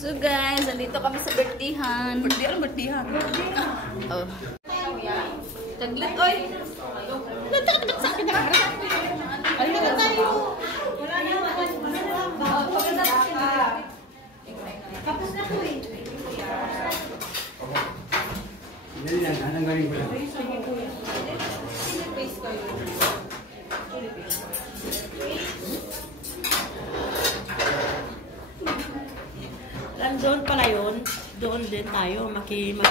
So guys, nandito kami sa birthday-han. Birthday-han. Oh. Taglit, oy. Nagtakot sa akin na harap. Ano na tayo? Wala na naman. Tapos na ko eh. Hindi lang, anong galing ko lang. Doon pala yun. Doon din tayo. Makikita.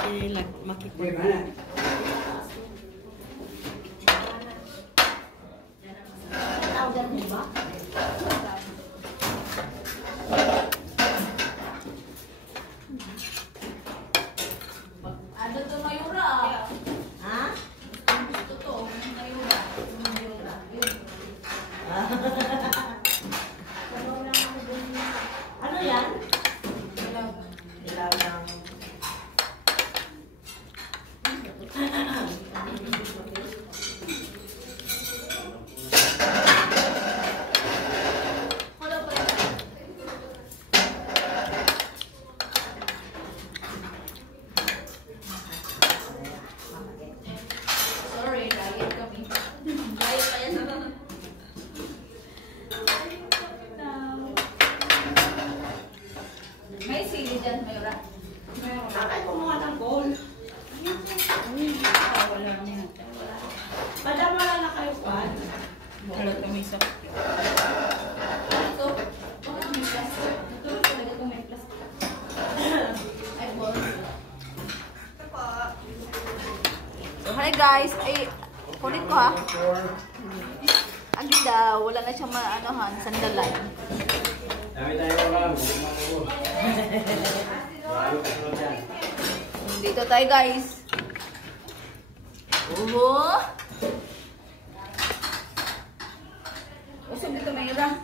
Ano to, Mayura? Ha? Ito to, Mayura. Ano yan? Nilagang. Sorry, diet kami. Diet pa yan. May sili dyan, Mayura. Kakay kumuha ng goal. Wala naman. Madam, wala na kayo pa. Wala kami sa... Ito. Baka may plaster. Ito talaga kung may plaster. Ay, ball. So, hi guys. Ay, kunin ko ha. Agi daw. Wala na siyang maanohan. Sandalan. Dami tayo lang. Dito tayo guys. Usog dito, Mayura.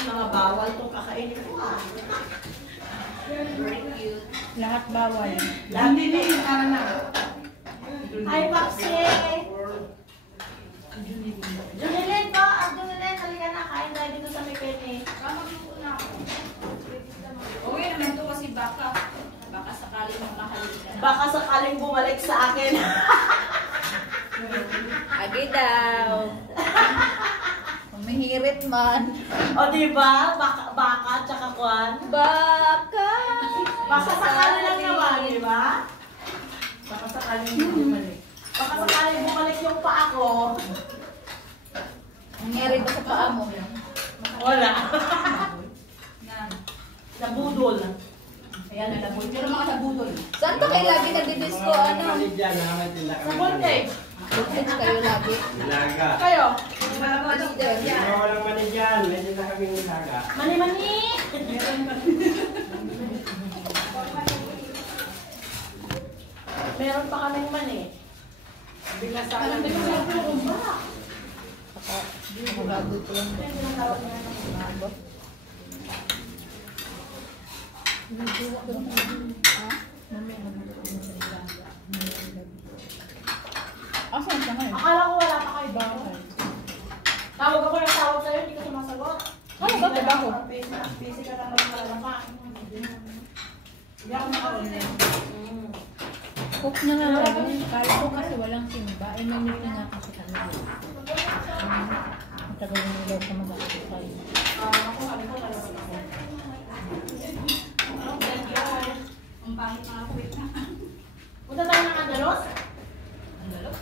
Mga bawal itong kakainin ko ah. Very cute. Lahat bawal. Lahat din eh. Hi, Papsi! Junilin po! Junilin, halika na. Kain tayo dito sa Mipene. Okay naman to kasi baka sakaling makahalikan. Baka sakaling bumalik sa akin. Agi daw. Humihirit man. O diba? Baka, tsaka kwan. Baka. Baka sakaling lang naman, diba? Baka sakaling bumalik. Baka sakaling bumalik yung paa ko. Nangyari ba sa paa mo? Wala. Na. Nabudol. Ayan, nabudol. Pero mga nabudol. Saan to kayo lagi nagdi-disco? Ano? Sa voltage. Voltage kayo lagi. Ilaga. Kayo. Pero walang mani dyan. Medyo na kaming ilaga. Mani-mani! Meron pa kaming mani. Bigla sa akin. Ako bago ko lang. Bago. Asan ka ngayon? Akala ko wala pa kayo ba? Tawag ako ng tawag sa'yo, hindi ka sumasagot. Ano ba? Trabaho? Busy ka lang ng pa. Hindi ako makaulit. Cook na nga lang. Kala ko kasi walang simba. Ay, may na nga kasi kami. Matagal na daw ka mag-aakay. Ako, ano ko talaga ako. Ang pangit mga kuwit na. Punta tayo ng Andalos? Andalos?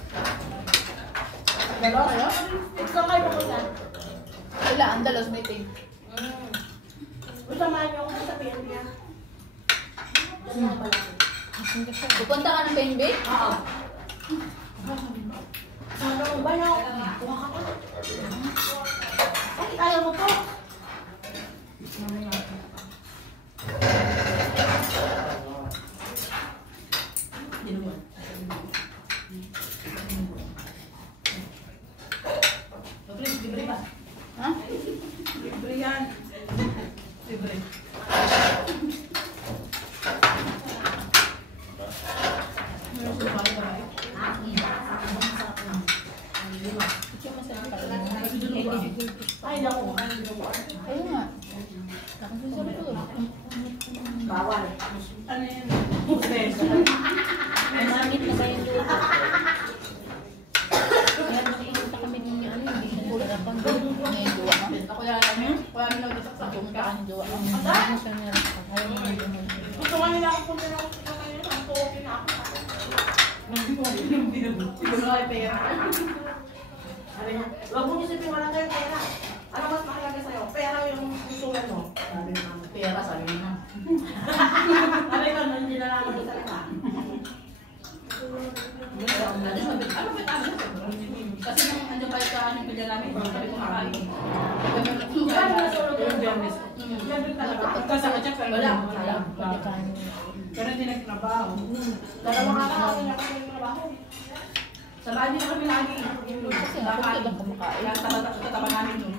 Andalos? Gusto kayo pupunta? Wala, Andalos meeting. Gusto mahan niyo ako sa PNP. Pupunta ka ng PNB? Oo. Sabi mo ba na? Kuha ka pa. Bakit ayaw mo po? Libre ba? Ha? Libre yan. Libre. Ay, naku. ako kung ginawa. Ayun nga. Ako susunod ko. Bawal. Ano yun? Manit na ba yung luto? Kaya nakiinta kami ninyo, ano, hindi siya nilarapan doon. Ngayon duwa ka. Ako yan namin. Wala nila ulit sa Pumunta ka ng duwa ka. Ano siya nilarapan? Ayaw mo nang duman. Gusto nga nila ako punta na ako sa kanila. Ang tuwagin na ako. Siguro ay pera. Sabi niya, wag mo isipin wala kayong pera. Ano mas mahalaga sa'yo? Pera yung gustuhan mo. Sabi niya, Pera, sabi niya. sabi ko, hindi na lang ako salita. Dati sabi, ano ba tayo? Kasi nung andyan pa sa aming pilya namin, sabi ko makain. Kaya na solo ko yung James. Yan din talaga. Pagkasakit siya, pero Wala. wala. Pwede ka nyo. Pero hindi nagtrabaho. Dalawang araw na ako yung trabaho. Sa bahay din kami lagi. Kasi nga, kung lang kumakain. Kaya tataba namin nun.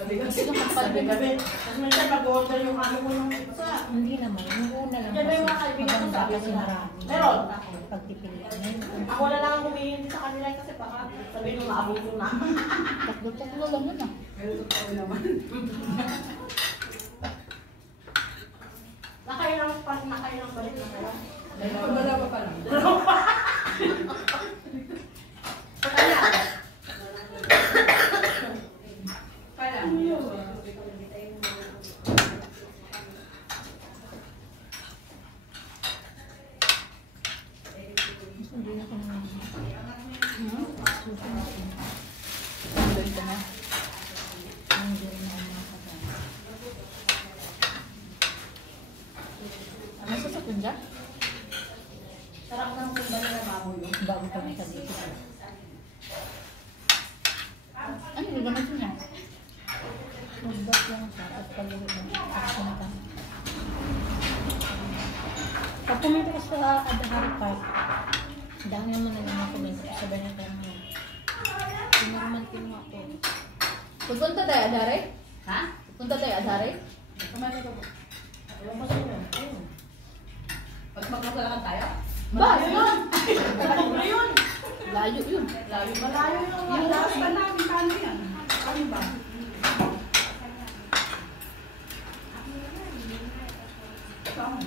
Sabi ko, Kasi nung Sabi kapal, gabi. Tapos minsan mag-order yung ano ko yung isa. hindi naman. Yung una lang Yan ba yung mga kasi kaibigan ko maganda sabi kasi nila? marami. Meron. Pagpipilian. Ngayon, Ako na lang ang humihindi sa kanila kasi baka sabihin nung maabuto na. tatlo lang yun ah. Nakailang balik na kayo. dalawa pa lang. Kaya. Hindi na kami. Susunod ko. Tuloy ko na. Hindi rin ako makakasama. Ano sasakyan dyan? Sarap ng kundali na baboy yun. Bago kami sa dito. Ano yung gamit niya? Magbat lang siya at paluwi lang. Pagpunta. Pag pumunta ka sa Adahari Park, dami naman na naman kumento. Sabay na tayo ngayon. Pinorman kinuha ko. Pupunta tayo Adahari? Ha? Punta tayo Adahari? Kumain ko po. Ewan ko sa'yo. Ayun. Pag magkakalakan tayo? Bas! Ano yun? Layo yun. Layo ba? Malayo yung Yung mga last pa namin, paano yan? Ano ba?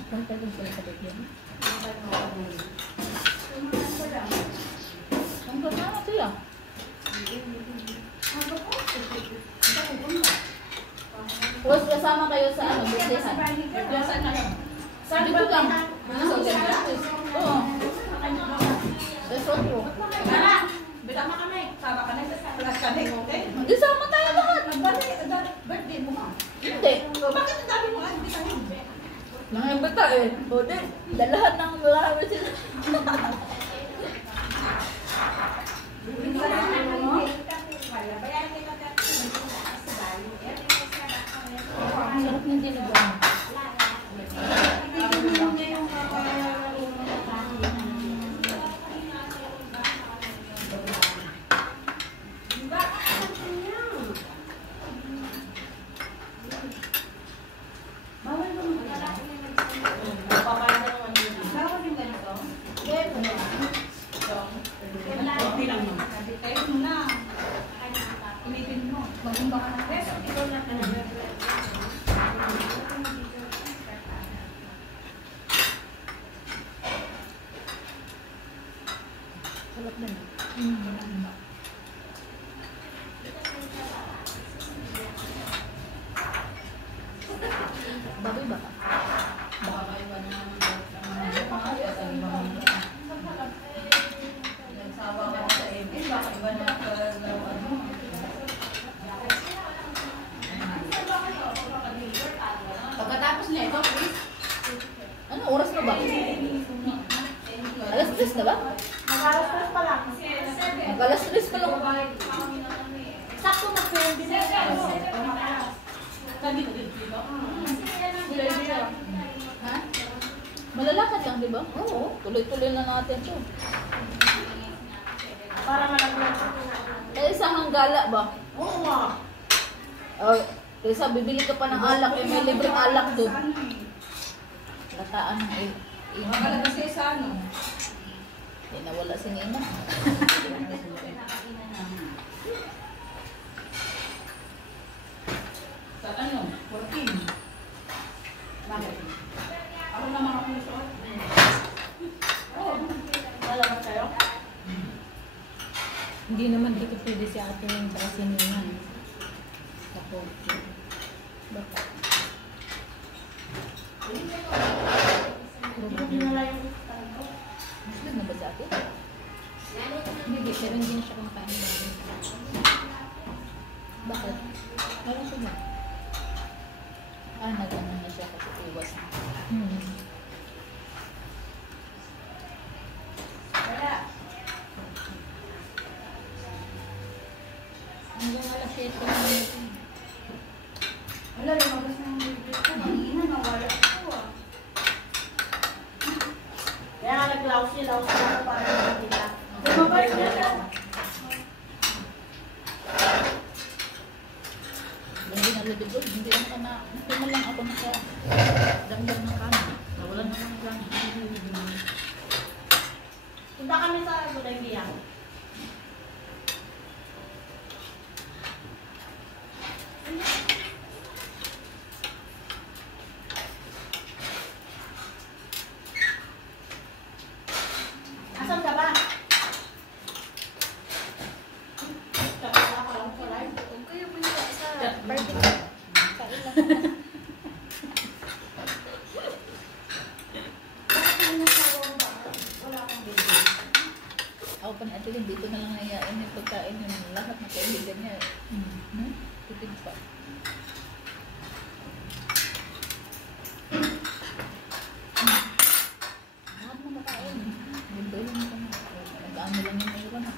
Punta din sila sa bigyan. Ang kasama sila. Tapos kasama kayo sa ano, businessan. Kaya saan kayo? Saan Dito ba lang. Ano sa Australia? Oo. Resort ko. Tara! Bitama kami. Sama ka na sa class kami, okay? Di sama tayo lahat. Birthday mo ka. Hindi. Bakit ang dami mo? Ay, hindi tayo. Mga bata eh. O di, dalahan ng marami sila. Ang sarap ng dinigang. Okay lang yun. Tayo muna. Initin mo. Magumba ka ng peso. Sarap din. Baboy ba ka? Baka maiwan naman ang nagsawa ka na sa MS. Baka iba na ano. Pagkatapos na ito, please. Ano, oras na ba? Alas 3 na ba? Mag-alas pa lang. Mag-alas 3 pa lang. Sakto mag-20 na Sabi ko dito. Ha? Malalakad lang, di ba? Oo. Tuloy-tuloy na natin to. Para malaglag. Eh, sa hanggala ba? Oo nga. Kaysa bibili ka pa ng alak, eh, may libreng alak doon. Lataan ng Makalabas kayo sa ano? Eh, nawala si Nina. pwede si ate yung sa siningan. Tapos, baka. Hindi na lang yung tanto. Maslan na ba sa ate? Hindi, pero hindi na siya kumakain bago. Bakit? Meron ko ba? Nag-ano na siya kasi iwas na. Kaya, Hanggang alas 7 na yun. wala, lumabas na yung bibig ko. Kanina, nawala ko ah. Kaya nga nag-louse ako para hindi nila. Lumabas na siya. Hindi na labig ko. Hindi lang ka na. Hindi man lang ako nasa damdam ng kanan. Nawalan na ng gana. Punta kami sa Gulay Biyang. Asan ka ba? Kapala ka lang sa live. Huwag kayo punta sa party ko. Kain lang. Bakit hindi nasawa mo ba? Wala akong baby. Ako pa na atin, dito na lang nayayain yung pagkain yung lahat na kaibigan niya. Tipid pa. Lahat na makain. Ganda yun ko na. Nag-ano lang yung mayroon na.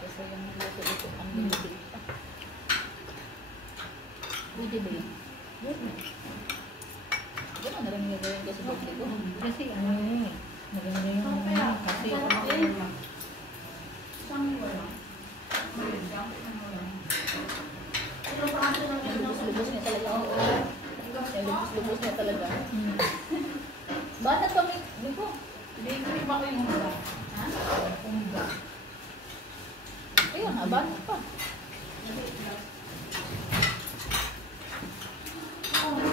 Kasi yung luto-luto ang binibili pa. Pwede ba yun? Gano'n na lang yung gagawin ko sa birthday ko. Kasi maganda yung kasi Isang wala. Ito pa kasi ng lubos-lubos niya talaga. Lubos-lubos niya talaga. Banat kami. Di ko. bakery ba ko yung hula? Ha? Hula. Ayun, banat pa.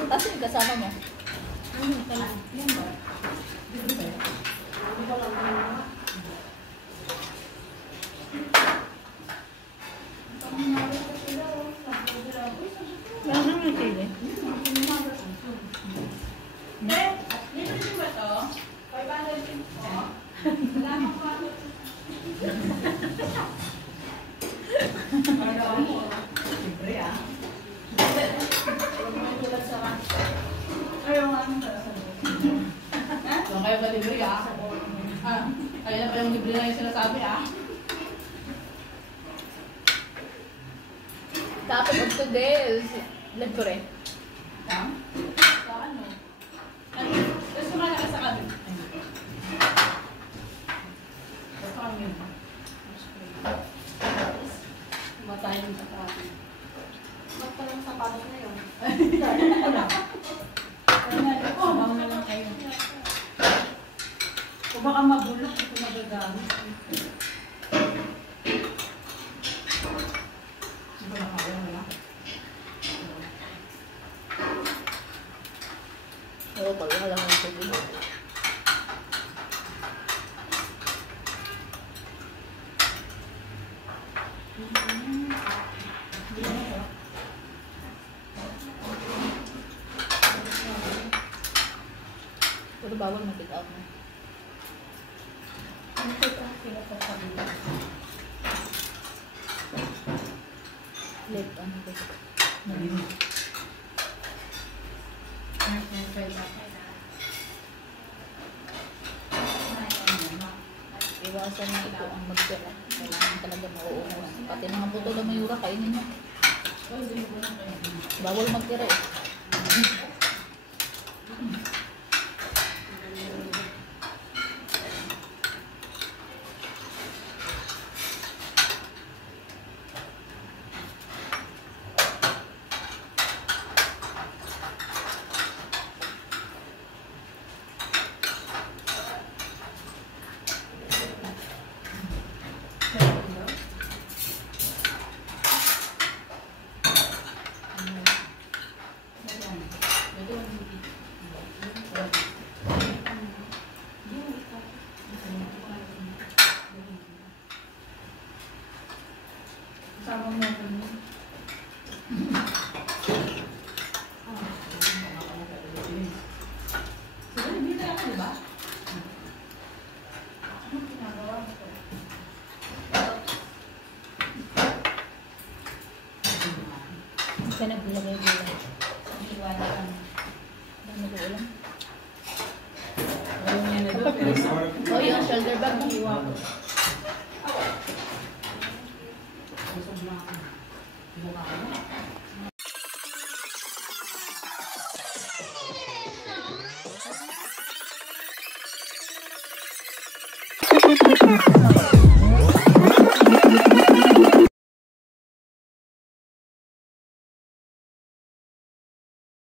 Tapos yung kasama mo. Ano pala? Yan ba? Hindi ba? Hindi ko lang ano. Meron naman yung sili. Libre din ba ito? 500 din po. Wala pa pa. Parang mo. Libre ah. Huwag mo tulad sa kan. Ayaw nga nung sa So, kayo ba libre ah? Kaya na pa yung libre na yung sinasabi ah. Topic of today is libre. Sa ano? Gusto ka na sa kami. Gusto kami. Matayin sa kami. Ba't pa lang sapatos na yun? Bang na lang kayo. O baka mabulok ito magagamit. Hindi ko na kaya wala. Oo, pag wala lang ang tubig. Pero bawal mag-take out na. Ano ko ito? Pinasasabi mo. Late, ano ko. Iwasan na ito ang magtira. Kailangan talaga mauunguan. Pati mga puto na mayura, kainin niya. Bawal magtira eh. Hindi ka naglagay-gulay. Iwala ka. Dami ko ulam. Ayaw niya na doon. Oh, yung shoulder bag ng iwa ko. Busog na ako. Mukha ko na. Thank you.